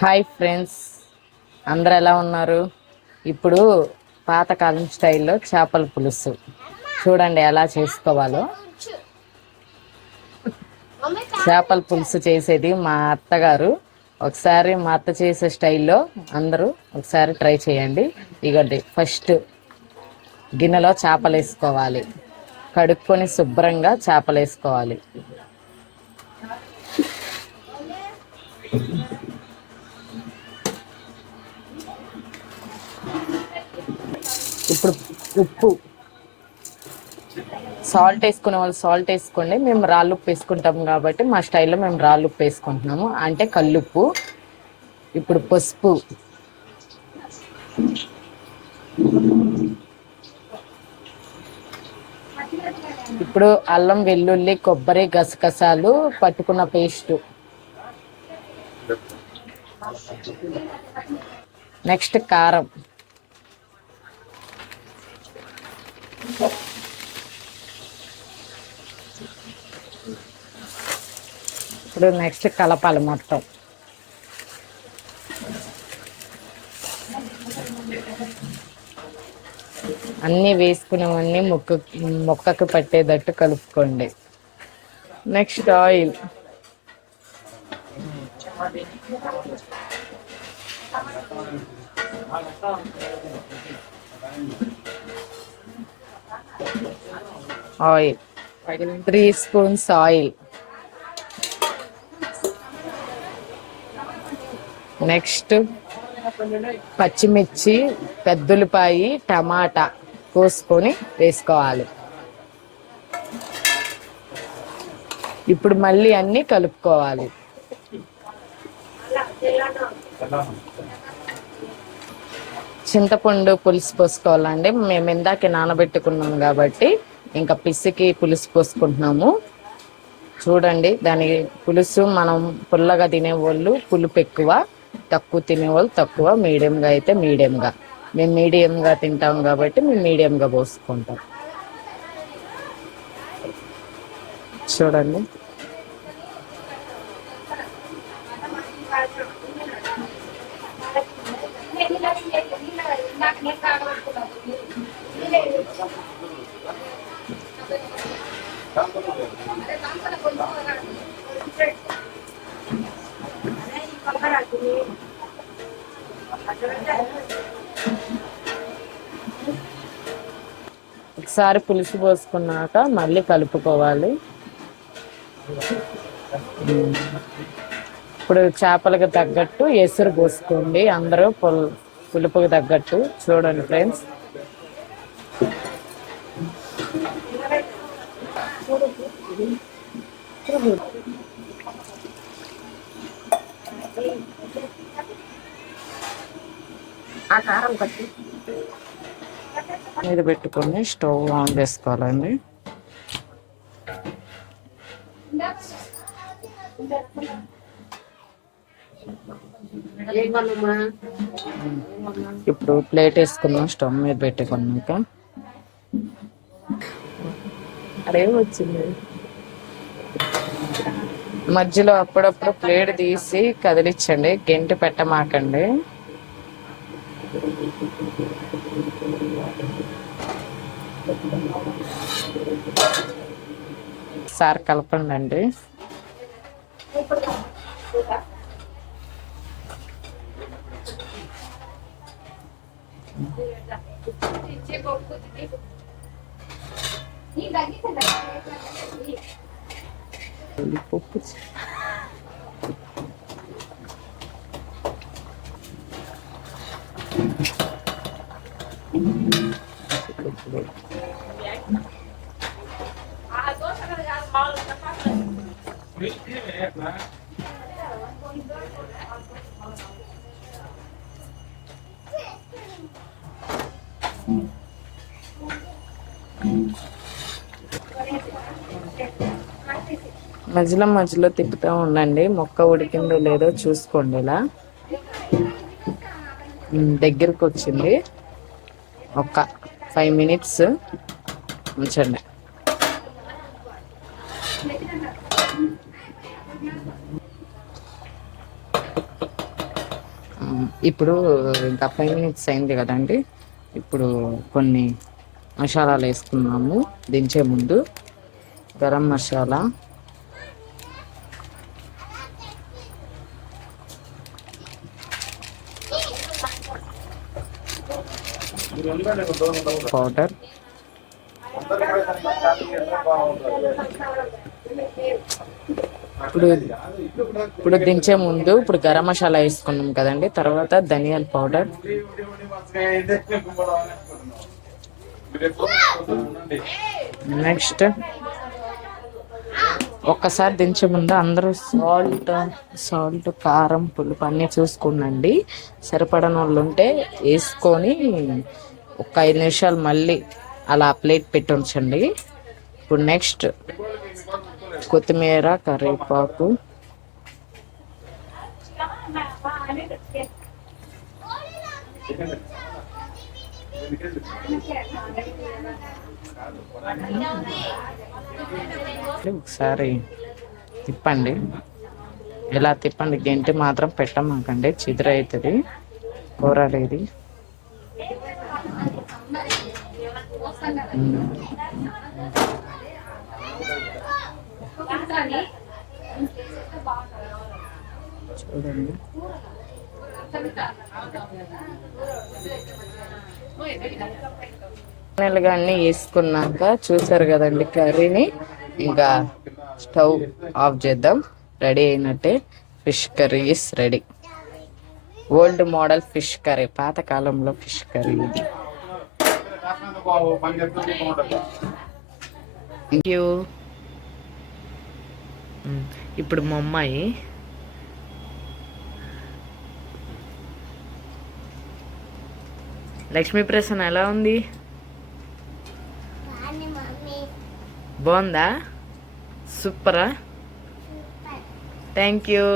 Hi friends, అందరు ఎలా ఉన్నారు? ఇప్పుడు పాతకాలం స్టైల్లో చేపల పులుసు చూడండి ఎలా చేసుకోవాలో. చేపల పులుసు చేసేది మా అత్తగారు. ఒకసారి మా అత్త చేసే స్టైల్లో అందరూ ఒకసారి ట్రై చేయండి. ఇగోండి, ఫస్ట్ గిన్నెలో చేపలు వేసుకోవాలి. కడుక్కొని శుభ్రంగా చేపలు వేసుకోవాలి. ఇప్పుడు ఉప్పు, సాల్ట్ వేసుకునే వాళ్ళు సాల్ట్ వేసుకోండి. మేము రాళ్ళు ఉప్పు వేసుకుంటాము కాబట్టి మా స్టైల్లో మేము రాళ్ళు ఉప్పు వేసుకుంటున్నాము, అంటే కల్లుప్పు. ఇప్పుడు పసుపు, ఇప్పుడు అల్లం వెల్లుల్లి కొబ్బరి గసగసాలు పట్టుకున్న పేస్టు. నెక్స్ట్ కారం, ఇప్పుడు నెక్స్ట్ కలపాలి మొత్తం. అన్నీ వేసుకునేవన్నీ మొక్కకు పట్టేటట్టు కలుపుకోండి. Next oil, oil 3 spoons oil. Next పచ్చిమిర్చి, పెద్దుల్లిపాయి, టమాటా కోసుకొని వేసుకోవాలి. ఇప్పుడు మళ్ళీ అన్నీ కలుపుకోవాలి. చింతపండు పులుసు పోసుకోవాలండి. మేము ఇందాక నానబెట్టుకున్నాం కాబట్టి ఇంకా పిసికి పులుసు పోసుకుంటున్నాము. చూడండి, దాని పులుసు మనం పుల్లగా తినేవాళ్ళు పులుపు ఎక్కువ, తక్కువ తినేవాళ్ళు తక్కువ, మీడియంగా అయితే మీడియంగా. మేము మీడియంగా తింటాం కాబట్టి మేము మీడియంగా పోసుకుంటాం. చూడండి, ఒకసారి పులుసు పోసుకున్నాక మళ్ళీ కలుపుకోవాలి. ఇప్పుడు చేపలకు తగ్గట్టు ఎసురు పోసుకోండి. అందరూ పులుపుకి తగ్గట్టు. చూడండి ఫ్రెండ్స్, మీద పెట్టుకొని స్టవ్ ఆన్ చేసుకోవాలండి. ఇప్పుడు ప్లేట్ వేసుకున్నాం స్టవ్ మీద పెట్టుకున్నాక. అదేమొచ్చింది మధ్యలో అప్పుడప్పుడు ప్లేట్ తీసి కదిలించండి, గెంటి పెట్టమాకండి. సార్ కలపండి అండి. పప్పు మధ్యలో మధ్యలో తిప్పుతూ ఉండండి. మొక్క ఉడికిందో లేదో చూసుకోండి. ఇలా దగ్గరకు వచ్చింది. ఒక 5 minutes ఉంచండి. ఇప్పుడు ఇంకా 5 minutes అయింది కదండి. ఇప్పుడు కొన్ని మసాలాలు వేసుకున్నాము దించే ముందు. గరం మసాలా, పౌడర్, ఇప్పుడు ఇప్పుడు దించే ముందు ఇప్పుడు గరం మసాలా వేసుకున్నాం కదండి. తర్వాత ధనియాల పౌడర్, నెక్స్ట్ ఒక్కసారి దించే ముందు అందరూ సాల్ట్, కారం, పులుపు అన్నీ చూసుకునండి. సరిపడని వాళ్ళు ఉంటే వేసుకొని ఒక 5 నిమిషాలు మళ్ళీ అలా ప్లేట్ పెట్టి ఉంచండి. ఇప్పుడు నెక్స్ట్ కొత్తిమీర, కరివేపాకు, ఒకసారి తిప్పండి. ఇలా తిప్పండి, గెంటి మాత్రం పెట్టమాకండి, చిదురైతుంది కూర అనేది. చూడండి, నెలగా అన్నీ వేసుకున్నాక చూసారు కదండి కర్రీని. ఇంకా స్టవ్ ఆఫ్ చేద్దాం. రెడీ అయినట్టే. Fish curry is ready. Old model fish curry, పాతకాలంలో ఫిష్ కర్రీ ఇది. Thank you. ఇప్పుడు మా అమ్మాయి లక్ష్మీ ప్రసన్న ఎలా ఉంది? బాగుందా? సూపరా? Thank you.